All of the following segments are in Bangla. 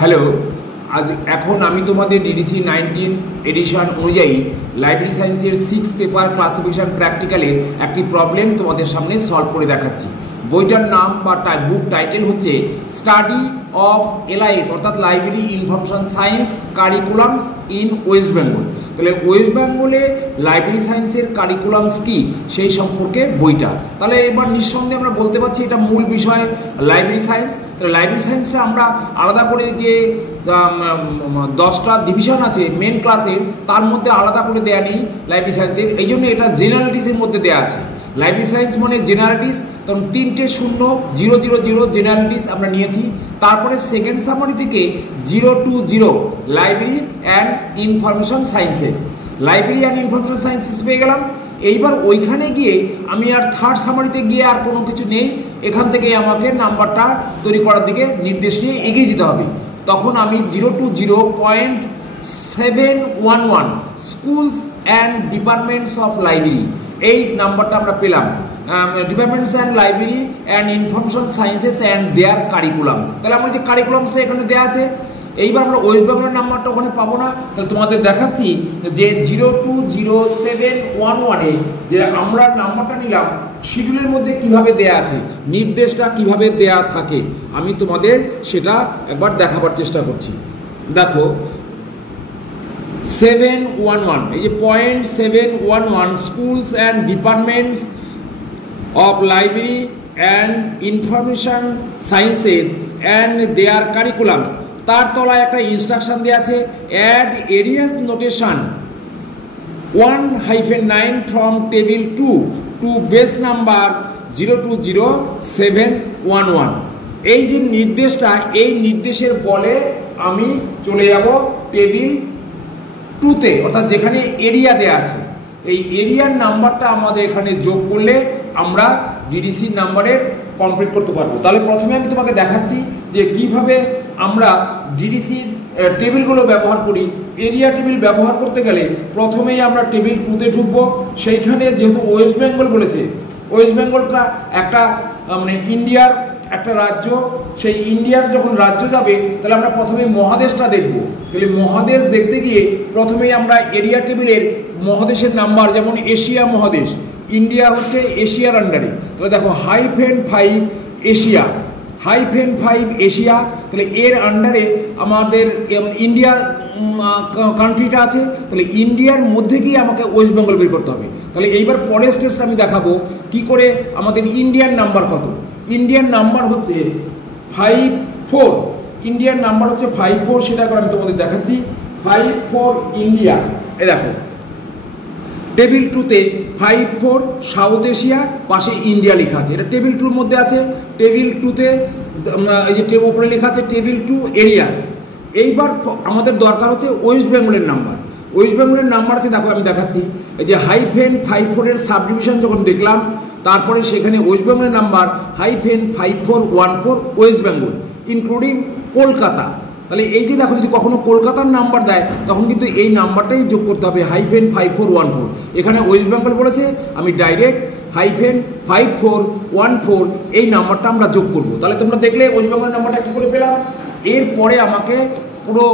হ্যালো, আজ এখন আমি তোমাদের ডিডিসি 19 এডিশন অনুযায়ী লাইব্রেরি সায়েন্সের 6 পেপার ক্লাসিফিকেশন প্র্যাকটিক্যালের একটি প্রবলেম তোমাদের সামনে সলভ করে দেখাচ্ছি। বইটার নাম বা বুক টাইটেল হচ্ছে স্টাডি অফ এলআইএস অর্থাৎ library information science curriculums in West Bengal. তাহলে ওয়েস্ট বেঙ্গলে লাইব্রেরি সায়েন্সের কারিকুলামস কি সেই সম্পর্কে বইটা। তাহলে এবার নিঃসন্দেহে আমরা বলতে পারছি এটা মূল বিষয় লাইব্রেরি সায়েন্স। তাহলে লাইব্রেরি সায়েন্সটা আমরা আলাদা করে যে 10টা ডিভিশন আছে মেন ক্লাসের, তার মধ্যে আলাদা করে দেয়া নেই লাইব্রেরি সায়েন্সের, এই জন্য এটা জেনারেলিটিসের মধ্যে দেওয়া আছে। লাইব্রেরি সায়েন্স মানে জেনারেলিটিস, তখন 3টে 0 জেনারেলিটিস আমরা নিয়েছি। তারপরে সেকেন্ড সামারি থেকে 0 to 0 library and information sciences, library and information sciences পেয়ে গেলাম। এইবার ওইখানে গিয়ে আমি আর থার্ড সামারিতে গিয়ে আর কোনো কিছু নেই, এখান থেকে আমাকে নাম্বারটা তৈরি করার দিকে নির্দেশ নিয়ে এগিয়ে যেতে হবে। তখন আমি 0 to 0.711 schools and departments of library, এই নাম্বারটা আমরা পেলাম। Departments and library and information sciences and their curriculums. তাহলে আমার যে কারিকুলামসটা এখানে দেওয়া আছে, এইবার আমরা ওয়েস্ট বেঙ্গলের নাম্বারটা ওখানে পাবো না। তাহলে তোমাদের দেখাচ্ছি যে 0 to 0.711 যে আমরা নাম্বারটা নিলাম শিডিউলের মধ্যে কিভাবে দেয়া আছে, নির্দেশটা কিভাবে দেয়া থাকে, আমি তোমাদের সেটা একবার দেখাবার চেষ্টা করছি। দেখো 711, এই যে 0.711 schools and departments of library and information sciences and their curriculums, তার তলায় একটা ইনস্ট্রাকশন দেওয়া আছে add areas notation 1-9 from table 2 to base number 0 to 0.711। এই যে নির্দেশটা, এই নির্দেশের বলে আমি চলে যাব টেবিল 2তে, অর্থাৎ যেখানে এরিয়া দেওয়া আছে। এই এরিয়ার নাম্বারটা আমাদের এখানে যোগ করলে আমরা ডিডিসির নাম্বারের কমপ্লিট করতে পারবো। তাহলে প্রথমে আমি তোমাকে দেখাচ্ছি যে কিভাবে আমরা ডিডিসির টেবিলগুলো ব্যবহার করি। এরিয়া টেবিল ব্যবহার করতে গেলে প্রথমেই আমরা টেবিল 2তে ঢুকবো। সেইখানে যেহেতু ওয়েস্ট বেঙ্গল বলেছে, ওয়েস্ট বেঙ্গলটা একটা মানে ইন্ডিয়ার একটা রাজ্য, সেই ইন্ডিয়ার যখন রাজ্য যাবে তাহলে আমরা প্রথমে মহাদেশটা দেখব। তাহলে মহাদেশ দেখতে গিয়ে প্রথমেই আমরা এরিয়া টেবিলের মহাদেশের নাম্বার, যেমন এশিয়া মহাদেশ, ইন্ডিয়া হচ্ছে এশিয়ার আন্ডারে। তাহলে দেখো -5 এশিয়া, -5 এশিয়া, তাহলে এর আন্ডারে আমাদের ইন্ডিয়া কান্ট্রিটা আছে। তাহলে ইন্ডিয়ার মধ্যে গিয়ে আমাকে ওয়েস্ট বেঙ্গল বের করতে হবে। তাহলে এইবার পরের স্টেজটা আমি দেখাবো কি করে আমাদের ইন্ডিয়ান নাম্বার কত। ইন্ডিয়ান নাম্বার হচ্ছে 54, ইন্ডিয়ান নাম্বার হচ্ছে 54, সেটা করে আমি তোমাদের দেখাচ্ছি। 54 ইন্ডিয়া, এ দেখো টেবিল 2তে 54 সাউথ এশিয়া, পাশে ইন্ডিয়া লেখা আছে, এটা টেবিল 2-র মধ্যে আছে। টেবিল 2তে এই যে উপরে লেখা আছে টেবিল 2 এরিয়াস। এইবার আমাদের দরকার হচ্ছে ওয়েস্ট বেঙ্গলের নাম্বার। ওয়েস্ট বেঙ্গলের নাম্বার আছে, দেখো আমি দেখাচ্ছি। এই যে -54 সাব ডিভিশন যখন দেখলাম, তারপরে সেখানে ওয়েস্ট বেঙ্গলের number -5414 West Bengal including Kolkata. তাহলে এই যে দেখো, যদি কখনো কলকাতার নাম্বার দেয় তখন কিন্তু এই নাম্বারটাই যোগ করতে হবে -5414। এখানে ওয়েস্ট বেঙ্গল বলেছে, আমি ডাইরেক্ট -5414 এই নাম্বারটা আমরা যোগ করব। তাহলে তোমরা দেখলে ওয়েস্ট বেঙ্গলের নাম্বারটা কী করে পেলাম। এরপরে আমাকে পুরো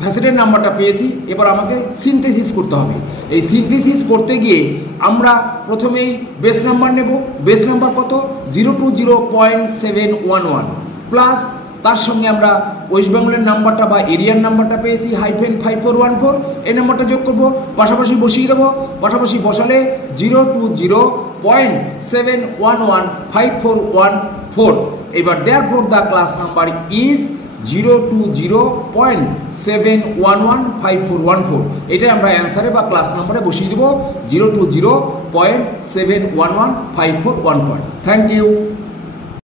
ফ্যাসেটের নাম্বারটা পেয়েছি, এবার আমাকে সিনথেসিস করতে হবে। এই সিনথেসিস করতে গিয়ে আমরা প্রথমেই বেস নাম্বার নেব। বেস নাম্বার কত? 0 to 0.711 প্লাস তার সঙ্গে আমরা ওয়েস্ট বেঙ্গলের নাম্বারটা বা এরিয়ার নাম্বারটা পেয়েছি -5414, এই নাম্বারটা যোগ করব, পাশাপাশি বসিয়ে দেবো। পাশাপাশি বসালে 0 to 0.7115414। এবার therefore the class number is 0 to 0.7115414। এটাই আমরা অ্যান্সারে বা ক্লাস নাম্বারে বসিয়ে দেবো 0 to 0.7115414। Thank you.